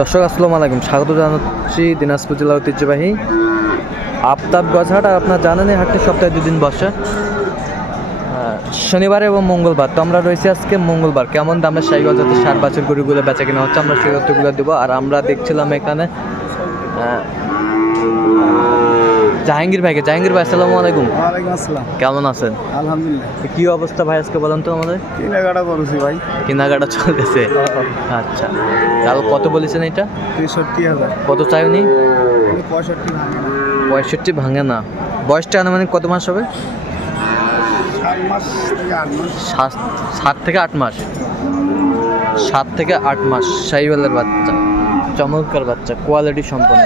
দর্শক, আসসালামু আলাইকুম। স্বাগত জানাচ্ছি দিনাজপুর জেলার ঐতিহ্যবাহী আফতাব গজহাট। আর আপনার জানেন, এই হাটটি সপ্তাহে দুদিন বসে। শনিবার এবং মঙ্গলবার। তো আমরা রয়েছি আজকে মঙ্গলবার। কেমন দামে সাই গজাতে সার, বাছর, গরুগুলো বেচা কিনা হচ্ছে, আমরা সেই তথ্যগুলো দেবো। আর আমরা দেখছিলাম এখানে জাহাঙ্গীর ভাইকে। জাহাঙ্গীর ভাই আসসালামু আলাইকুম। ওয়ালাইকুম আসসালাম। কেমন আছেন? আলহামদুলিল্লাহ। কি অবস্থা ভাই আজকে বলেন তো আমাদের? কেনাকাটা করেছি ভাই। কেনাকাটা চলতেছে। আচ্ছা। তাহলে কত বলেছেন এটা? তেষট্টি হাজার। কত চাই উনি পঁয়ষট্টি ভাঙে না। পঁয়ষট্টি ভাঙে না। বয়সটা আনুমানিক কত মাস হবে? সাত সাত থেকে আট মাস। সাত থেকে আট মাস। সাইবেলের বাচ্চা। চমৎকার বাচ্চা। কোয়ালিটি সম্পন্ন।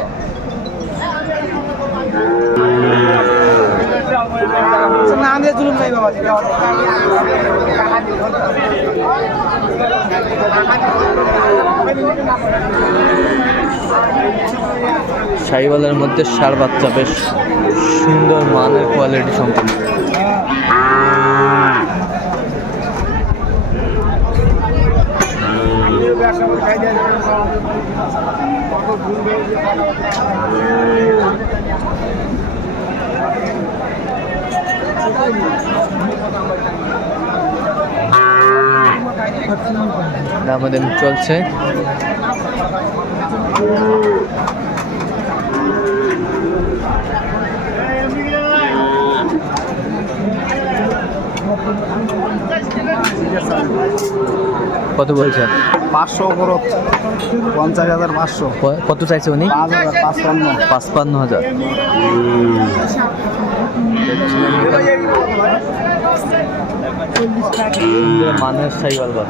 না জুলুম বাবা সাইবেলের মধ্যে সার বাচ্চা বেশ সুন্দর মানের কোয়ালিটি সম্পন্ন। আমাদের চলছে। কত বলছেন? পাঁচশো খরচ পঞ্চাশ হাজার পাঁচশো। কত চাইছে উনি? পাঁচ হাজার পাঁচপান্ন। পাঁচপান্ন হাজার। সাইকেল বা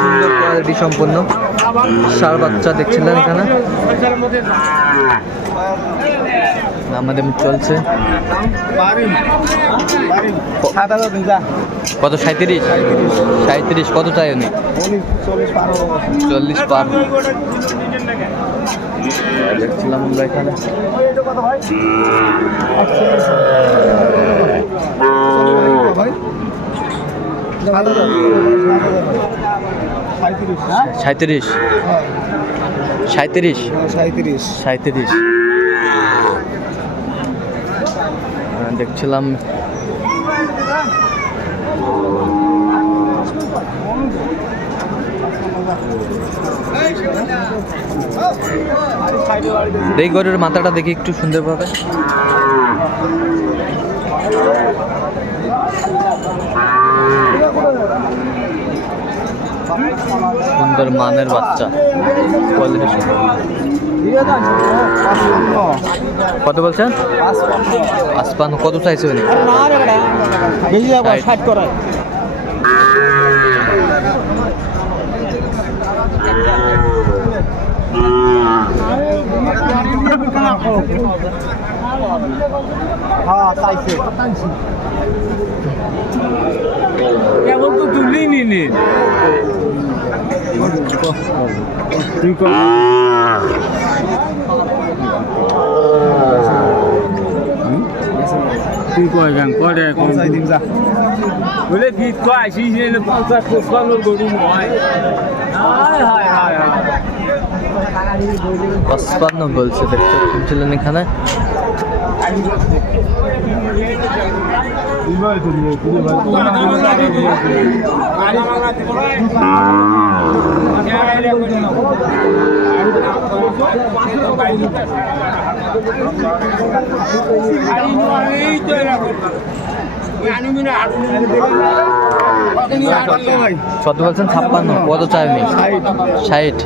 সুন্দর কোয়ালিটি সম্পন্ন। সার বাচ্চা দেখছিলেন এখানে? আমাদের চলছে। কত সাঁত্রিশ সাঁত্রিশ কত চাই উনি চল্লিশ পার। দেখছিলাম আমরা এখানে। ভাই। সাঁত্রিশ সাঁত্রিশ সাঁত্রিশ সাঁত্রিশ সাঁত্রিশ দেখছিলাম। এই গরুর মাথাটা দেখি একটু সুন্দর সুন্দরভাবে। সুন্দর মানের বাচ্চা। কত বলছেন? আসপান। কত চাইছে উনি ষাট। করায় হ্যাঁ চাইছে কেবল তো তুলি নিনি তুই কর তুই কয় গান করে যা বলে কি কয় আসিস পঞ্চাশ গরু হয় হায় হায় হায় হায় পঁচপান্ন বলছে দেখতে শুনছিলেন এখানে কত বলছেন ছাপ্পান্ন কত চাই উনি ষাট।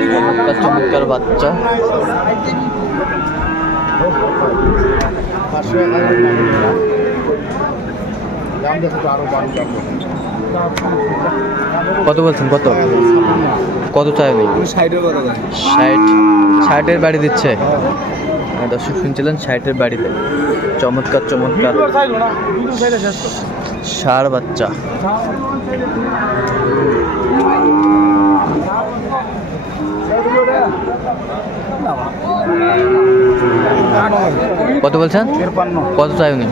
চমৎকার চমৎকার বাচ্চা। কত বলছেন? কত? কত চাই ষাটের বাড়ি দিচ্ছে। হ্যাঁ, দর্শক শুনছিলেন ষাটের বাড়িতে। চমৎকার চমৎকার। ষাড় বাচ্চা। কত বলছেন? কত চাই উনি?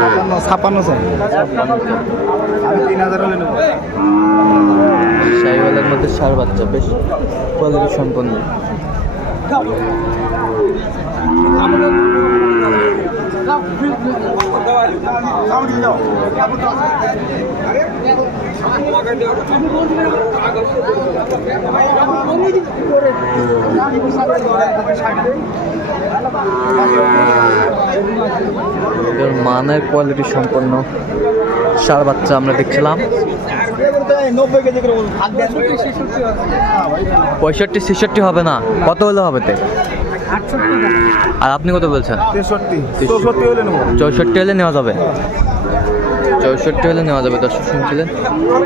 ছাপ্পান্ন ছাপ্পান্ন চাই তিন হাজার হলে নেব। শাহিওয়ালের মধ্যে সার বাচ্চা বেশ কোয়ালিটি সম্পন্ন। মানের কোয়ালিটি সম্পন্ন সার বাচ্চা আমরা দেখছিলাম। পঁয়ষট্টি, ছেষট্টি হবে না। কত হলে হবে তে? আর আপনি কত বলছেন? চৌষট্টি হলে নেওয়া যাবে? চৌষট্টি হলে নেওয়া যাবে দর্শক শুনছিলেন?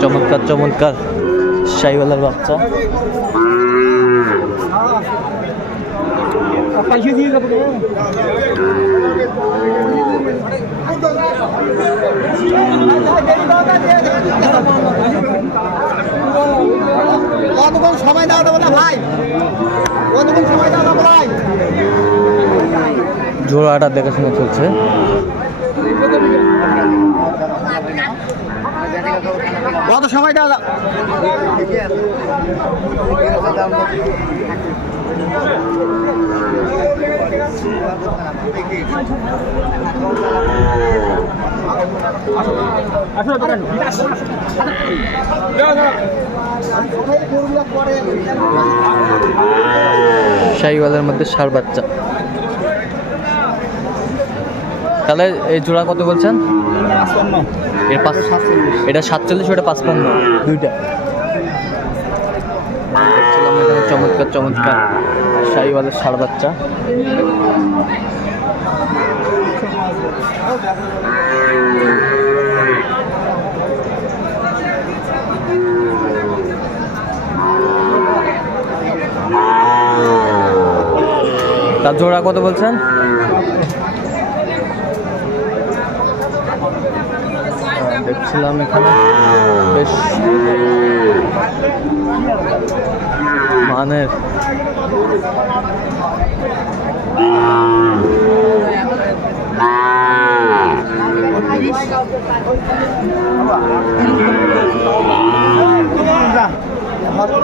চমৎকার চমৎকার। শাহিওয়ালার বাচ্চা। কতক্ষণ সময় দেওয়া যাবে না ভাই কতক্ষণ সময় দেওয়া যাবে ভাই জোড়াটা দেখাশোনা চলছে। কত সময় দেওয়া যাবে? শাহিওয়ালের মধ্যে সার বাচ্চা। তাহলে এই জোড়া কত বলছেন? এর পাঁচ এটা সাতচল্লিশ ওটা পাঁচপান্ন। দুইটা। দেখছিলাম এখানে চমৎকার চমৎকার শাহিওয়ালের সার বাচ্চা। জোড়া কত বলছেন? দেখছিলাম এখানে। বেশ মানের।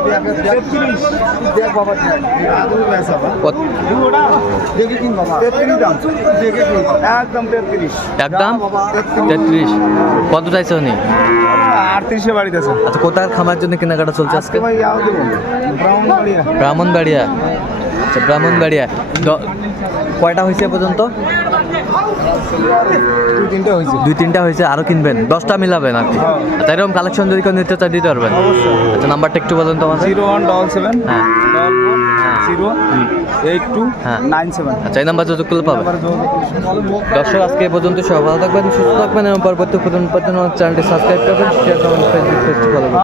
একদম? তেত্রিশ। একদম তেত্রিশ কত চাইছে উনি? আটত্রিশে বাড়িতে আছে। আচ্ছা কোথার খামার জন্য কেনাকাটা চলছে আজকে? ব্রাহ্মণবাড়িয়া। ব্রাহ্মণবাড়িয়া আচ্ছা ব্রাহ্মণবাড়িয়া। কয়টা হয়েছে পর্যন্ত? দুই তিনটে হয়েছে আরও কিনবেন। দশটা মিলাবেন আর কি। হ্যাঁ। আচ্ছা এরকম কালেকশন যদি কেউ নিতে চায় দিতে পারবেন। আচ্ছা নাম্বারটা একটু বলুন তো আমাদের জিরো ওয়ান ডবল সেভেন হ্যাঁ। জিরো এইট টু হ্যাঁ। Nine seven. আচ্ছা এই নাম্বার যোগাযোগ করলে পাবেন। দর্শক আজকে এ পর্যন্ত সবাই ভালো থাকবেন সুস্থ থাকবেন এবং পরবর্তী পর্যন্ত চ্যানেলটি সাবস্ক্রাইব করবেন শেয়ার করবেন ফেসবুক পেজটি ফলো করবেন।